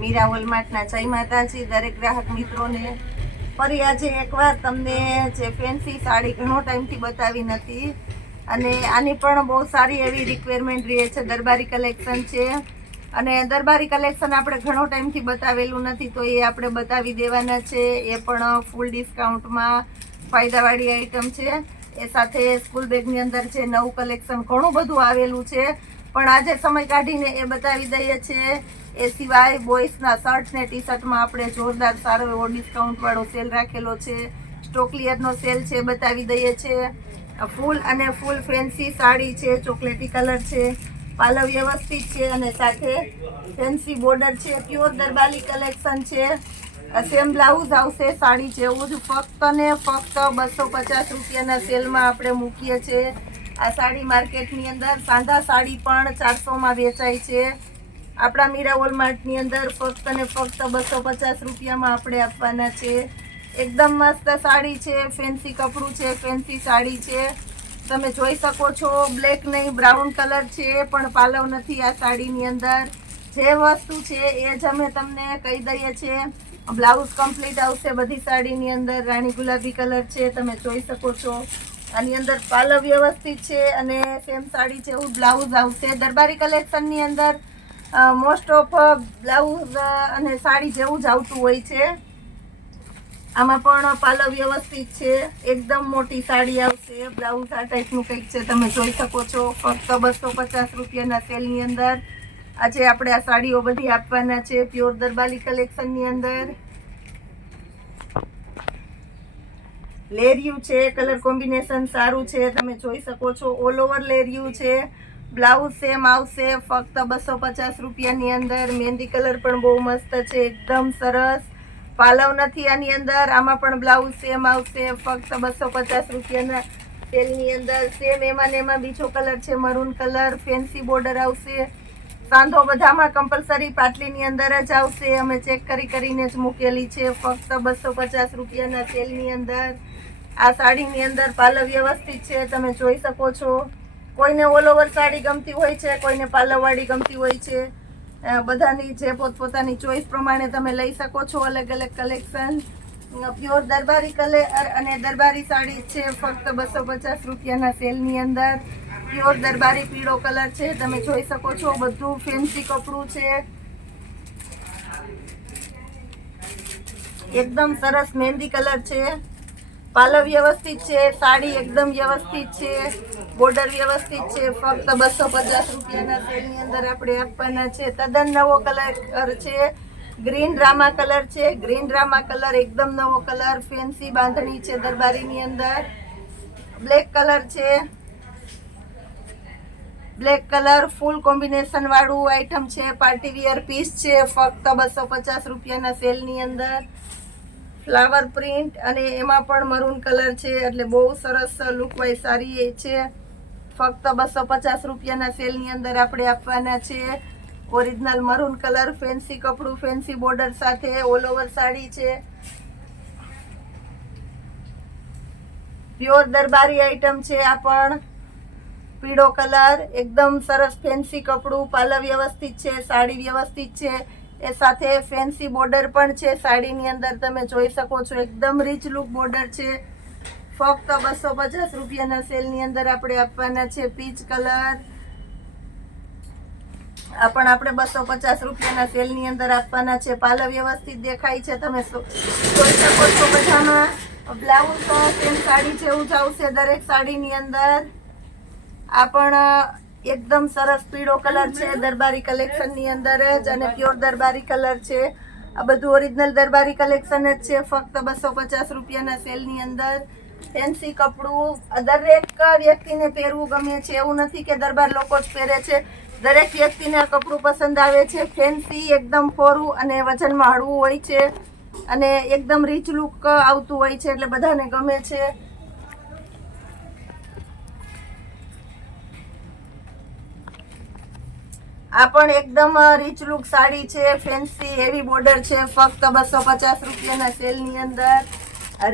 મીરા વોલમાર્ટના જય માતાજી દરેક ગ્રાહક મિત્રોને. ફરી આજે એકવાર તમને જે ફેન્સી સાડી ઘણો ટાઈમથી બતાવી નથી અને આની પણ બહુ સારી એવી રિક્વાયરમેન્ટ રહે છે. દરબારી કલેક્શન છે અને દરબારી કલેક્શન આપણે ઘણો ટાઈમથી બતાવેલું નથી તો એ આપણે બતાવી દેવાના છે. એ પણ ફૂલ ડિસ્કાઉન્ટમાં ફાયદાવાળી આઈટમ છે. એ સાથે સ્કૂલ બેગની અંદર છે નવું કલેક્શન ઘણું બધું આવેલું છે પણ આજે સમય કાઢીને એ બતાવી દઈએ છીએ. એ સિવાય બોಯ್સના શર્ટ ને ટી શર્ટમાં આપણે જોરદાર સારો એવો ડિસ્કાઉન્ટવાળો સેલ રાખેલો છે. સ્ટોક ક્લિયરનો સેલ છે, બતાવી દઈએ છીએ. ફૂલ અને ફૂલ ફેન્સી સાડી છે, ચોકલેટી કલર છે, પાલવ વ્યવસ્થિત છે અને સાથે ફેન્સી બોર્ડર છે. પ્યોર દરબારી કલેક્શન છે. સેમ બ્લાઉઝ આવશે સાડી જેવું જ. ફક્ત ને ફક્ત 250 રૂપિયાના સેલમાં આપણે મૂકીએ છીએ. આ સાડી માર્કેટની અંદર સાંધા સાડી પણ 400માં વેચાય છે. આપણા મીરા વોલમાર્ટની અંદર ફક્ત ને ફક્ત 250 રૂપિયામાં આપણે આપવાના છે. એકદમ મસ્ત સાડી છે, ફેન્સી કપડું છે, ફેન્સી સાડી છે. તમે જોઈ શકો છો બ્લેક નહીં બ્રાઉન કલર છે પણ પાલવ નથી આ સાડીની અંદર. જે વસ્તુ છે એ જ અમે તમને કહી દઈએ છીએ. બ્લાઉઝ કમ્પ્લીટ આવશે બધી સાડીની અંદર. રાણી ગુલાબી કલર છે, તમે જોઈ શકો છો. આની અંદર પાલવ વ્યવસ્થિત છે અને સેમ સાડી જેવું બ્લાઉઝ આવશે. દરબારી કલેક્શનની અંદર મોસ્ટ ઓફ બ્લાઉઝ અને સાડી જેવું જ આવતું હોય છે. આમાં પણ પાલવ વ્યવસ્થિત છે. એકદમ મોટી સાડી આવશે. બ્લાઉઝ આ ટાઈપનું કંઈક છે, તમે જોઈ શકો છો. ફક્ત 250 રૂપિયાના સેલની અંદર આજે આપણે આ સાડીઓ બધી આપવાના છે. પ્યોર દરબારી કલેક્શનની અંદર લેરિયું છે, કલર કોમ્બિનેશન સારું છે, તમે જોઈ શકો છો. ઓલ ઓવર લેરિયું છે. બ્લાઉઝ સેમ આવશે ફક્ત 250 રૂપિયાની અંદર. મહેંદી કલર પણ બહુ મસ્ત છે, એકદમ સરસ. પાલવ નથી આની અંદર. આમાં પણ બ્લાઉઝ સેમ આવશે ફક્ત 250 રૂપિયાના સેલની અંદર. સેમ એમાં ને એમાં બીજો કલર છે મરૂન કલર. ફેન્સી બોર્ડર આવશે. સાંધો બધામાં કમ્પલસરી પાટલીની અંદર જ આવશે. અમે ચેક કરીને જ મૂકેલી છે. ફક્ત 250 રૂપિયાના સેલની અંદર આ સાડીની અંદર પાલવ વ્યવસ્થિત છે, તમે જોઈ શકો છો. કોઈને ઓલ ઓવર સાડી ગમતી હોય છે, કોઈને પાલવવાળી ગમતી હોય છે. બધાની જે પોતપોતાની ચોઈસ પ્રમાણે તમે લઈ શકો છો અલગ અલગ કલેક્શન. પ્યોર દરબારી કલર અને દરબારી સાડી છે ફક્ત 250 રૂપિયાના સેલની અંદર. પ્યોર દરબારી પીળો કલર છે, તમે જોઈ શકો છો. બધું ફેન્સી કપડું છે, એકદમ સરસ મહેંદી કલર છે. પાલવ વ્યવસ્થિત છે, સાડી એકદમ વ્યવસ્થિત છે, બોર્ડર વ્યવસ્થિત છે. ફક્ત 250 રૂપિયાના સેલની અંદર આપણે આપવાના છે. તદ્દન નવો કલર છે, ગ્રીન રામા કલર છે. ગ્રીન રામા કલર એકદમ નવો કલર. ફેન્સી બાંધણી છે દરબારીની અંદર. બ્લેક કલર છે, બ્લેક કલર ફૂલ કોમ્બિનેશન વાળું આઈટમ છે. પાર્ટી વિયર પીસ છે ફક્ત 250 રૂપિયાના સેલની અંદર. ફ્લાવર પ્રિન્ટ અને એમાં પણ મરૂન કલર છે એટલે બહુ સરસ લુક વાઇઝ સારી છે. ફક્ત 250 રૂપિયાના સેલની અંદર આપણે આપવાના છે. ઓરિજિનલ મરૂન કલર, ફેન્સી કપડું, ફેન્સી બોર્ડર સાથે ઓલ ઓવર સાડી છે. પ્યોર દરબારી આઈટમ છે. આ પણ પીળો કલર, એકદમ સરસ ફેન્સી કપડું, પાલવ વ્યવસ્થિત છે, સાડી વ્યવસ્થિત છે. એ સાથે ફેન્સી બોર્ડર પણ છે સાડીની અંદર, તમે જોઈ શકો છો. એકદમ રીચ લુક બોર્ડર છે. ફક્ત 250 રૂપિયાના સેલની અંદર આપણે આપવાના છે. પીચ કલર આ પણ આપણે 250 રૂપિયાના સેલની અંદર આપવાના છે. પાલવ વ્યવસ્થિત દેખાય છે, તમે જોઈ શકો છો. બધામાં બ્લાઉઝ સેમ સાડી જેવું જ આવશે દરેક સાડીની અંદર. આ પણ એકદમ સરસ પીળો કલર છે દરબારી કલેક્શનની અંદર જ અને પ્યોર દરબારી કલર છે. આ બધું ઓરિજિનલ દરબારી કલેક્શન જ છે. ફક્ત 250 રૂપિયાના સેલની અંદર. ફેન્સી કપડું દરેક વ્યક્તિને પહેરવું ગમે છે, એવું નથી કે દરબાર લોકો જ પહેરે છે. દરેક વ્યક્તિને આ કપડું પસંદ આવે છે. ફેન્સી એકદમ ફોરું અને વજનમાં હળવું હોય છે અને એકદમ રીચ લુક આવતું હોય છે એટલે બધાને ગમે છે. આ પણ એકદમ રીચ લુક સાડી છે. ફેન્સી હેવી બોર્ડર છે. ફક્ત 250 રૂપિયાના સેલની અંદર.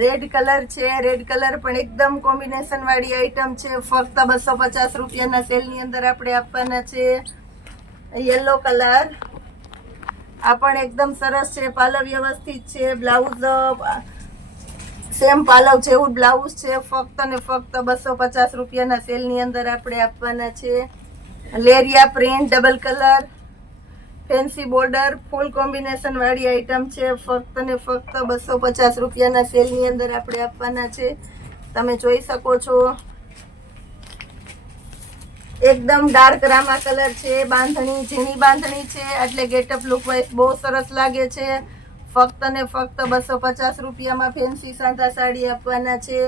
રેડ કલર છે. રેડ કલર પણ એકદમ કોમ્બિનેશન વાળી આઈટમ છે. ફક્ત 250 રૂપિયાના સેલની અંદર આપણે આપવાના છે. યલો કલર આ પણ એકદમ સરસ છે, પાલવ વ્યવસ્થિત છે, બ્લાઉઝ સેમ પાલવ જેવું બ્લાઉઝ છે, ફક્ત ને ફક્ત 250 રૂપિયાના સેલની અંદર આપણે આપવાના છે. Leheriya print double colour fancy border ફૂલ કોમ્બિનેશન વાળી આઈટમ છે, ફક્ત ને ફક્ત 250 રૂપિયાના સેલની અંદર આપણે આપવાના છે. તમે જોઈ શકો છો એકદમ ડાર્ક રામા કલર છે, બાંધણી ઝીણી બાંધણી છે, એટલે ગેટઅપ લુક વાઇઝ બહુ સરસ લાગે છે. ફક્ત ને ફક્ત 250 રૂપિયામાં ફેન્સી સાદા સાડી આપવાના છે.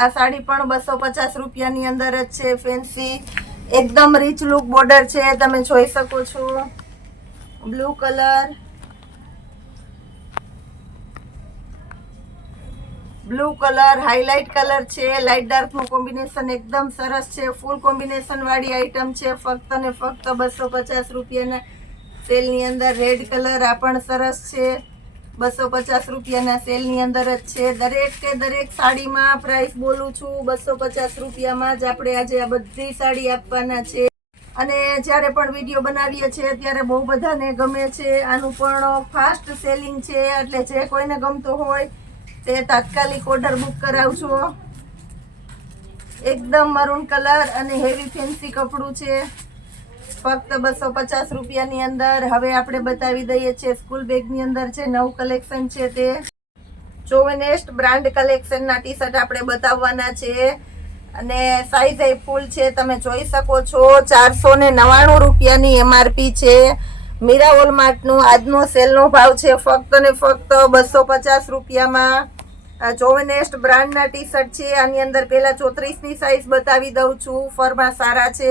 આ સાડી પણ 250 રૂપિયાની અંદર જ છે, ફેન્સી એકદમ રીચ લુક બોર્ડર છે, તમે જોઈ શકો છો. બ્લુ કલર હાઈલાઇટ કલર છે, લાઇટ ડાર્ક નું કોમ્બિનેશન એકદમ સરસ છે, ફૂલ કોમ્બિનેશન વાળી આઈટમ છે, ફક્ત ને ફક્ત 250 રૂપિયાના સેલની અંદર. રેડ કલર આ પણ સરસ છે, 250 રૂપિયાના સેલની અંદર જ છે. દરેક કે દરેક સાડીમાં પ્રાઇસ બોલું છું 250 રૂપિયામાં જ આપણે આજે આ બધી સાડી આપવાના છે. અને જ્યારે પણ વિડીયો બનાવીએ છીએ ત્યારે બહુ બધાને ગમે છે. આનું પણ ફાસ્ટ સેલિંગ છે, એટલે જે કોઈને ગમતું હોય તે તાત્કાલિક ઓર્ડર બુક કરાવજો. એકદમ મરૂન કલર અને હેવી ફેન્સી કપડું છે, ફક્ત 250 રૂપિયાની અંદર. હવે આપણે બતાવી દઈએ છીએ સ્કૂલ બેગની અંદર જે નવું કલેક્શન છે તે ચોવેનેસ્ટ બ્રાન્ડ કલેક્શનના ટી શર્ટ આપણે બતાવવાના છે. અને સાઈઝ એ ફૂલ છે, તમે જોઈ શકો છો. 499 રૂપિયાની MRP છે. મીરા વોલમાર્ટનું આજનો સેલનો ભાવ છે ફક્ત ને ફક્ત 250 રૂપિયામાં. ચોવેનેસ્ટ બ્રાન્ડના ટી શર્ટ છે. આની અંદર પહેલા 34ની સાઈઝ બતાવી દઉં છું. ફરમાં સારા છે.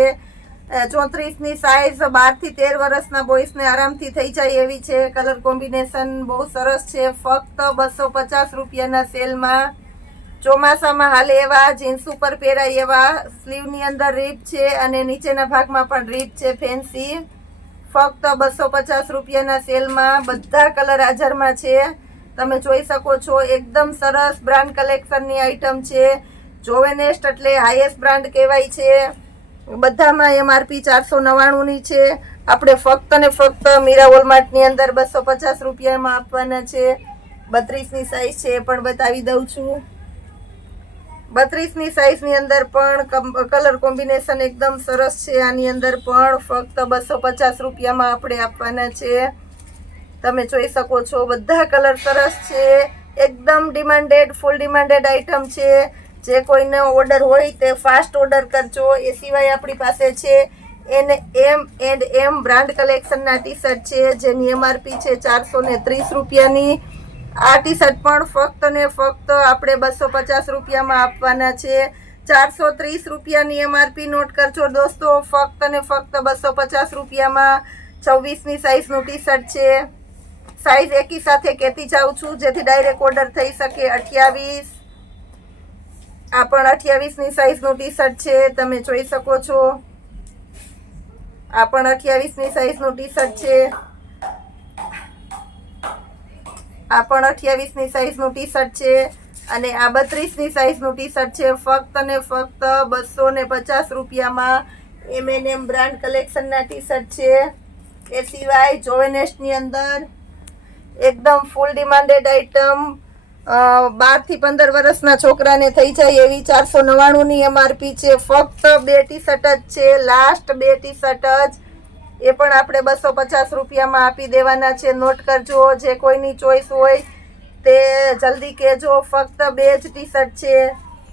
34ની સાઈઝ 12 થી 13 વર્ષના બોய்સને આરામથી થઈ જાય એવી છે. કલર કોમ્બિનેશન બહુ સરસ છે, ફક્ત 250 રૂપિયાના સેલમાં. ચોમાસામાં હાલે એવા જીન્સ ઉપર પહેરાય એવા સ્લીવની અંદર રીપ છે અને નીચેના ભાગમાં પણ રીપ છે ફેન્સી. ફક્ત 250 રૂપિયાના સેલમાં બધા કલર હાજરમાં છે, તમે જોઈ શકો છો. એકદમ સરસ બ્રાન્ડ કલેક્શનની આઈટમ છે. ચોવેનેસ્ટ એટલે હાઈએસ્ટ બ્રાન્ડ કહેવાય છે. બધામાં MRP 499ની છે. આપણે ફક્ત ને ફક્ત મીરા વોલમાર્ટની અંદર 250 રૂપિયામાં આપવાના છે. 32ની સાઈઝ છે એ પણ બતાવી દઉં છું. 32ની સાઈઝની અંદર પણ કલર કોમ્બિનેશન એકદમ સરસ છે. આની અંદર પણ ફક્ત 250 રૂપિયામાં આપણે આપવાના છે, તમે જોઈ શકો છો. બધા કલર સરસ છે, એકદમ ડિમાન્ડેડ ફૂલ ડિમાન્ડેડ આઈટમ છે. જે કોઈને ઓર્ડર હોય તે ફાસ્ટ ઓર્ડર કરજો. એ સિવાય આપણી પાસે છે M&M બ્રાન્ડ કલેક્શનના ટી શર્ટ છે, જેની MRP છે 430 રૂપિયાની. આ ટી શર્ટ પણ ફક્ત ને ફક્ત આપણે 250 રૂપિયામાં આપવાના છે. 430 રૂપિયાની MRP નોટ કરજો દોસ્તો. ફક્ત ને ફક્ત 250 રૂપિયામાં 26ની સાઈઝનું ટી શર્ટ છે. સાઈઝ એકી સાથે કહેતી જાઉં છું જેથી ડાયરેક્ટ ઓર્ડર થઈ શકે. 28 આ પણ 28ની સાઈઝનું ટી શર્ટ છે, તમે જોઈ શકો છો. આ પણ 28ની સાઈઝનું ટી શર્ટ છે. આ પણ 28ની સાઈઝનું ટી શર્ટ છે. અને આ 32ની સાઈઝનું ટી શર્ટ છે, ફક્ત ને ફક્ત 250 રૂપિયામાં. M&M બ્રાન્ડ કલેક્શનના ટી શર્ટ છે. એ સિવાય ચોવેનેસ્ટની અંદર એકદમ ફૂલ ડિમાન્ડેડ આઈટમ 12 થી 15 વર્ષના છોકરાને થઈ જાય એવી 499ની MRP છે. ફક્ત 2 ટી શર્ટ જ છે, લાસ્ટ 2 ટી શર્ટ જ. એ પણ આપણે 250 રૂપિયામાં આપી દેવાના છે, નોટ કરજો. જે કોઈની ચોઈસ હોય તે જલ્દી કહેજો. ફક્ત 2 જ ટી શર્ટ છે.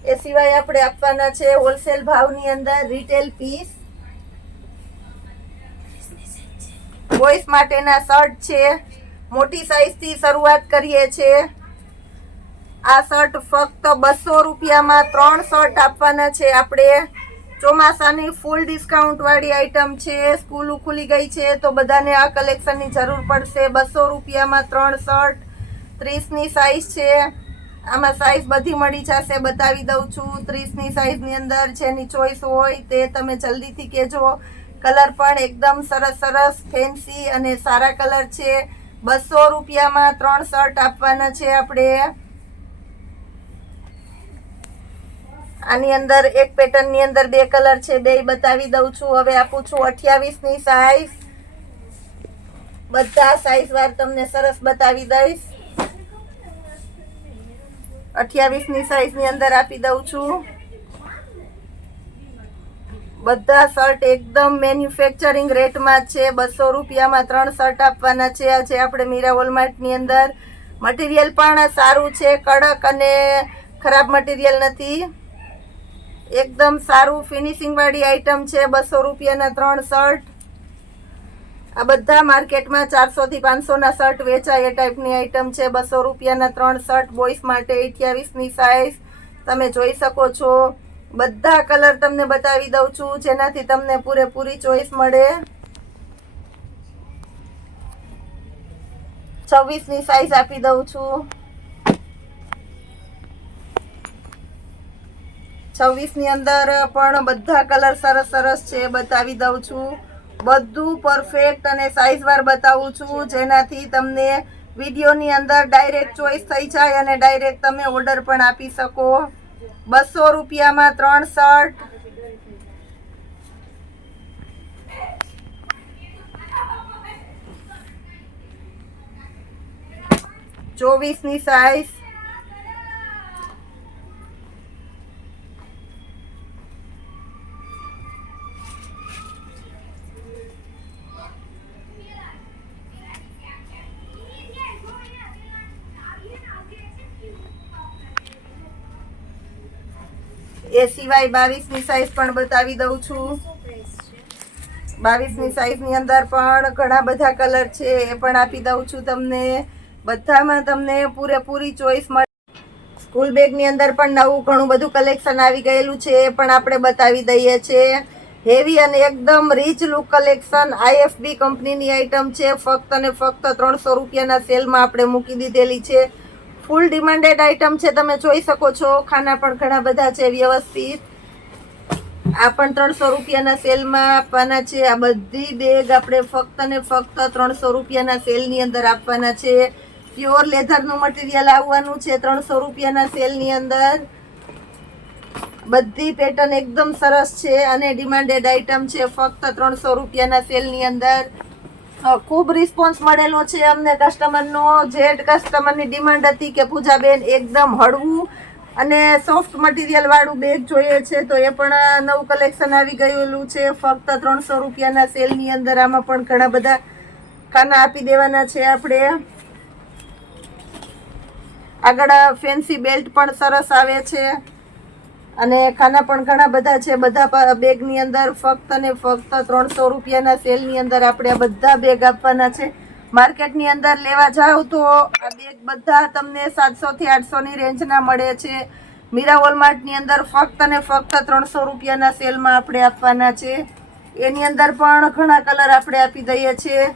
એ સિવાય આપણે આપવાના છે હોલસેલ ભાવની અંદર રિટેલ પીસ. બોய்સ માટેના શર્ટ છે, મોટી સાઈઝથી શરૂઆત કરીએ છીએ. આ શર્ટ ફક્ત 200 રૂપિયામાં 3 શર્ટ આપવાના છે આપણે. ચોમાસાની ફૂલ ડિસ્કાઉન્ટ વાળી આઈટમ છે. સ્કૂલ ખુલી ગઈ છે તો બધાને આ કલેક્શનની જરૂર પડશે. 200 રૂપિયામાં 3 શર્ટ. 30ની સાઈઝ છે. આમાં સાઈઝ બધી મળી જશે, બતાવી દઉં છું. 30ની સાઈઝની અંદર જેની ચોઈસ હોય તે તમે જલ્દીથી કહેજો. કલર પણ એકદમ સરસ સરસ ફેન્સી અને સારા કલર છે. 200 રૂપિયામાં 3 શર્ટ આપવાના છે આપણે. આની અંદર એક પેટર્ન ની અંદર બે કલર છે, બે બતાવી દઉં છું. હવે આપું છું 28 ની સાઈઝ. બધા સાઈઝ વાર તમને સરસ બતાવી દઈશ. 28 ની સાઈઝ ની અંદર આપી દઉં છું. બધા શર્ટ એકદમ મેન્યુફેક્ચરિંગ રેટમાં છે. 200 રૂપિયામાં 3 શર્ટ આપવાના છે. આજે આપણે મીરા વોલમાર્ટ ની અંદર મટીરિયલ પણ સારું છે, કડક અને ખરાબ મટીરિયલ નથી. એકદમ સારું ફિનિશિંગ વાળી આઈટમ છે. 200 રૂપિયાના 3 શર્ટ. આ બધા માર્કેટમાં 400 થી 500 ના શર્ટ વેચાય એ ટાઈપની આઈટમ છે. 200 રૂપિયાના 3 શર્ટ બોಯ್સ માટે. 28 ની સાઈઝ તમે જોઈ શકો છો. બધા કલર તમને બતાવી દઉં છું, જેનાથી તમને પૂરેપૂરી ચોઈસ મળે. 26 ની સાઈઝ આપી દઉં છું. 26 ની અંદર પણ બધા કલર સરસ સરસ છે, બતાવી દઉં છું. બધું પરફેક્ટ અને સાઈઝ વાર બતાવું છું, જેનાથી તમને વિડીયોની અંદર ડાયરેક્ટ ચોઈસ થઈ જાય અને ડાયરેક્ટ તમે ઓર્ડર પણ આપી શકો. 200 રૂપિયામાં 3 શર્ટ. ચોવીસ ની સાઈઝ. એ સિવાય 22 ની સાઈઝ પણ બતાવી દઉં છું. 22 ની સાઈઝ ની અંદર પણ ઘણા બધા કલર છે, એ પણ આપી દઉં છું તમને. બધામાં તમને પૂરેપૂરી ચોઈસ મળે. સ્કૂલ બેગ ની અંદર પણ નવું ઘણું બધું કલેક્શન આવી ગયેલું છે, એ પણ આપણે બતાવી દઈએ છીએ. હેવી અને એકદમ રીચ લુક કલેક્શન. આઈએફબી કંપનીની આઈટમ છે. ફક્ત અને ફક્ત 300 રૂપિયાના સેલમાં આપણે મૂકી દીધેલી છે. ફૂલ ડિમાન્ડેડ આઈટમ છે, તમે જોઈ શકો છો. ખાના પણ ઘણા બધા છે વ્યવસ્થિત. આ પણ 300 રૂપિયાના સેલમાં આપવાના છે. આ બધી બેગ આપણે ફક્ત ને ફક્ત 300 રૂપિયાના સેલની અંદર આપવાના છે. પ્યોર લેધરનું મટીરિયલ આવવાનું છે 300 રૂપિયાના સેલની અંદર. બધી પેટર્ન એકદમ સરસ છે અને ડિમાન્ડેડ આઈટમ છે. ફક્ત 300 રૂપિયાના સેલની અંદર. ખૂબ રિસ્પોન્સ મળેલો છે અમને કસ્ટમરનો. જે કસ્ટમરની ડિમાન્ડ હતી કે પૂજાબેન એકદમ હળવું અને સોફ્ટ મટીરિયલ વાળું બેગ જોઈએ છે, તો એ પણ નવું કલેક્શન આવી ગયેલું છે. ફક્ત 300 રૂપિયાના સેલની અંદર. આમાં પણ ઘણા બધા ખાના આપી દેવાના છે આપણે. આગળ ફેન્સી બેલ્ટ પણ સરસ આવે છે અને ખાના પણ ઘણા બધા છે. બધા બેગની અંદર ફક્ત ને ફક્ત 300 રૂપિયાના સેલની અંદર આપણે આ બધા બેગ આપવાના છે. માર્કેટની અંદર લેવા જાવ તો આ બેગ બધા તમને 700 થી 800 ની રેન્જના મળે છે. મીરા વોલમાર્ટની અંદર ફક્ત ને ફક્ત 300 રૂપિયાના સેલમાં આપણે આપવાના છે. એની અંદર પણ ઘણા કલર આપણે આપી દઈએ છીએ.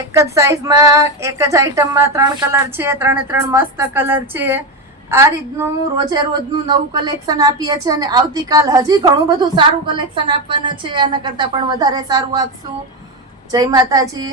એક જ સાઈઝમાં એક જ આઈટમમાં 3 કલર છે. 3 મસ્ત કલર છે. આ રીતનું રોજે રોજનું નવું કલેક્શન આપીએ છીએ અને આવતીકાલ હજી ઘણું બધું સારું કલેક્શન આપવાના છે. આના કરતાં પણ વધારે સારું આપશું. જય માતાજી.